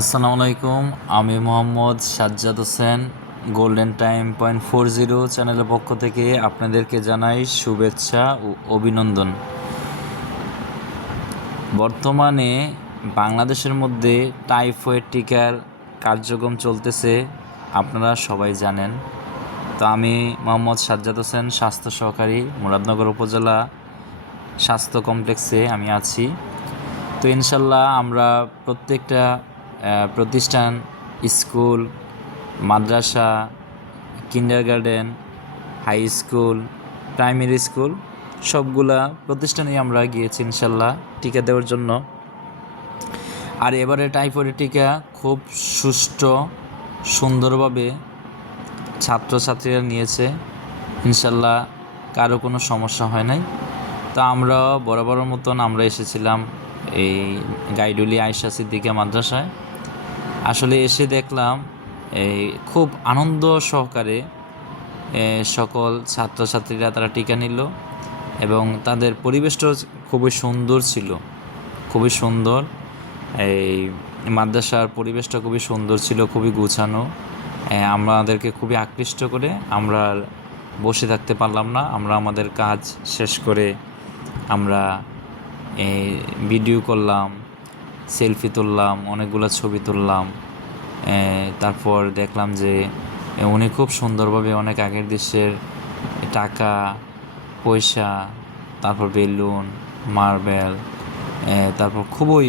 আসসালামু আলাইকুম। আমি মোহাম্মদ সাজ্জাদ হোসেন গোল্ডেন টাইম 0.40 চ্যানেলের পক্ষ থেকে আপনাদেরকে জানাই শুভেচ্ছা ও অভিনন্দন। বর্তমানে বাংলাদেশের মধ্যে টাইফয়েড টিকার কার্যক্রম চলতেছে, আপনারা সবাই জানেন। তো আমি মোহাম্মদ সাজ্জাদ হোসেন, স্বাস্থ্য সহকারী, মুরাদনগর উপজেলা স্বাস্থ্য কমপ্লেক্সে আমি আছি। তো ইনশাল্লাহ আমরা প্রত্যেকটা প্রতিষ্ঠান, স্কুল, মাদ্রাসা, kindergarten, high school, primary school সবগুলা প্রতিষ্ঠানেই আমরা গিয়েছি ইনশাল্লাহ টিকা দেওয়ার জন্য। আর এবারে টাইফয়েড টিকা খুব সুষ্ঠু সুন্দরভাবে ছাত্রছাত্রীরা নিয়েছে, ইনশাল্লাহ কারো কোনো সমস্যা হয় নাই। তা আমরা বরাবরের মতন আমরা এসেছিলাম এই গাইডুলি আয়েশা সিদ্দিকা মাদ্রাসায়। আসলে এসে দেখলাম খুব আনন্দ সহকারে সকল ছাত্রছাত্রীরা তারা টিকা নিল এবং তাদের পরিবেশটাও খুবই সুন্দর ছিল, খুবই সুন্দর। এই মাদ্রাসার পরিবেশটা খুবই সুন্দর ছিল, খুবই গুছানো। আমাদেরকে খুবই আকৃষ্ট করে আমরা বসে থাকতে পারলাম না। আমরা আমাদের কাজ শেষ করে আমরা ভিডিও করলাম, সেলফি তুললাম, অনেকগুলো ছবি তুললাম। তারপর দেখলাম যে উনি খুব সুন্দরভাবে অনেক আগের দেশের টাকা পয়সা, তারপর বেলুন, মার্বেল, তারপর খুবই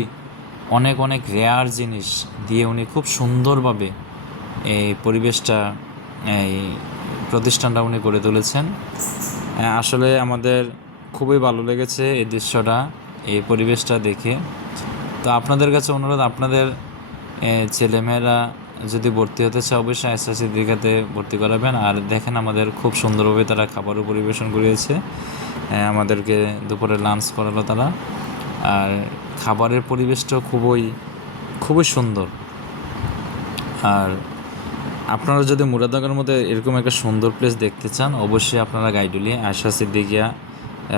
অনেক অনেক রেয়ার জিনিস দিয়ে উনি খুব সুন্দরভাবে এই পরিবেশটা, এই প্রতিষ্ঠানটা উনি গড়ে তুলেছেন। আসলে আমাদের খুবই ভালো লেগেছে এই দৃশ্যটা, এই পরিবেশটা দেখে। তো আপনাদের কাছে অনুরোধ, আপনাদের ছেলেমেয়েরা যদি ভর্তি হতে চায় অবশ্যই আয়েশা সিদ্দিকাতে ভর্তি করাবেন। আর দেখেন আমাদের খুব সুন্দরভাবে তারা খাবারও পরিবেশন করিয়েছে, আমাদেরকে দুপুরে লাঞ্চ করালো তারা। আর খাবারের পরিবেশটাও খুবই খুবই সুন্দর। আর আপনারা যদি মুরাদনগরের মধ্যে এরকম একটা সুন্দর প্লেস দেখতে চান অবশ্যই আপনারা গাইডুলি আয়েশা সিদ্দিকিয়া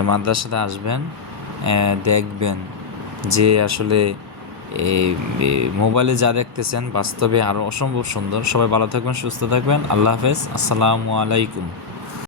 মাদ্রাসাতে আসবেন, দেখবেন যে আসলে এই মোবাইলে যা দেখতেছেন বাস্তবে আরও অসম্ভব সুন্দর। সবাই ভালো থাকবেন, সুস্থ থাকবেন। আল্লাহ হাফেজ, আসসালামু আলাইকুম।